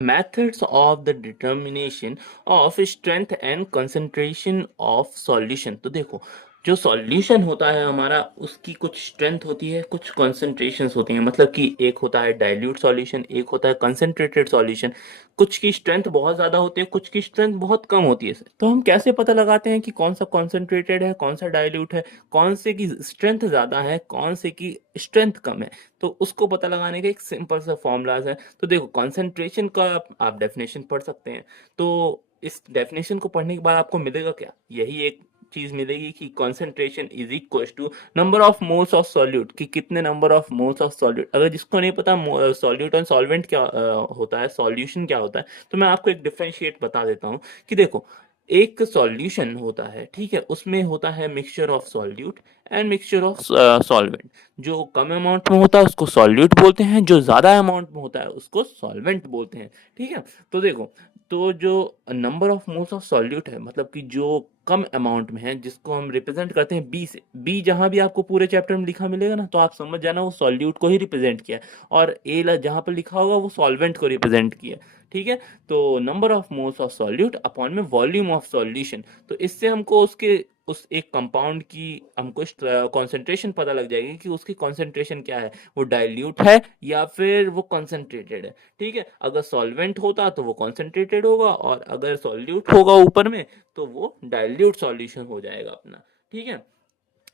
methods of the determination of strength and concentration of solution। तो देखो, जो solution होता है हमारा, उसकी कुछ स्ट्रेंथ होती है, कुछ कॉन्सेंट्रेशंस होती हैं। मतलब कि एक होता है डाइल्यूट सॉल्यूशन, एक होता है कंसंट्रेटेड सॉल्यूशन। कुछ की स्ट्रेंथ बहुत ज़्यादा होती है, कुछ की स्ट्रेंथ बहुत कम होती है। तो हम कैसे पता लगाते हैं कि कौन सा कॉन्सेंट्रेटेड है, कौन सा डाइल्यूट है, कौन से की स्ट्रेंथ ज़्यादा है, कौन से की स्ट्रेंथ कम है? तो उसको पता लगाने का एक सिंपल सा फॉर्मूलाज है। तो देखो, कंसंट्रेशन का आप डेफिनेशन पढ़ सकते हैं। तो इस डेफिनेशन को पढ़ने के बाद आपको मिलेगा क्या? यही एक चीज मिलेगी कि concentration is equal to number of moles of solute, कि कितने number of moles of solute. अगर जिसको नहीं पता सॉल्यूट और सॉल्वेंट क्या होता है, सॉल्यूशन क्या होता है, तो मैं आपको एक डिफरेंशिएट बता देता हूँ। कि देखो, एक सॉल्यूशन होता है, ठीक है, उसमें होता है mixture of solute and mixture of solvent. जो कम अमाउंट में होता है उसको सॉल्यूट बोलते हैं, जो ज़्यादा अमाउंट में होता है उसको सॉल्वेंट बोलते हैं। ठीक है। तो देखो, तो जो number of moles of solute है, मतलब कि जो कम अमाउंट में है, जिसको हम रिप्रेजेंट करते हैं बी से। बी जहां भी आपको पूरे चैप्टर में लिखा मिलेगा ना, तो आप समझ जाना वो सॉल्यूट को ही रिप्रेजेंट किया है। और ए जहां पर लिखा होगा वो सॉल्वेंट को रिप्रेजेंट किया है। ठीक है। तो number of moles of solute upon में वॉल्यूम ऑफ सॉल्यूशन। तो इससे हमको उसके उस एक कंपाउंड की हमको कॉन्सेंट्रेशन पता लग जाएगी कि उसकी कॉन्सेंट्रेशन क्या है, वो डाइल्यूट है या फिर वो कॉन्सेंट्रेटेड है। ठीक है। अगर सॉल्वेंट होता तो वो कॉन्सेंट्रेटेड होगा, और अगर सॉल्यूट होगा ऊपर में तो वो डाइल्यूट सॉल्यूशन हो जाएगा अपना। ठीक है।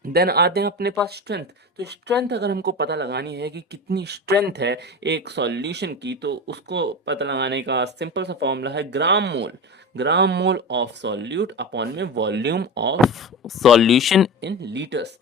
देन आते हैं अपने पास स्ट्रेंथ। तो स्ट्रेंथ अगर हमको पता लगानी है कि कितनी स्ट्रेंथ है एक सॉल्यूशन की, तो उसको पता लगाने का सिंपल सा फॉर्मूला है ग्राम मोल। ग्राम मोल ऑफ सॉल्यूट अपॉन में volume of solution in litres.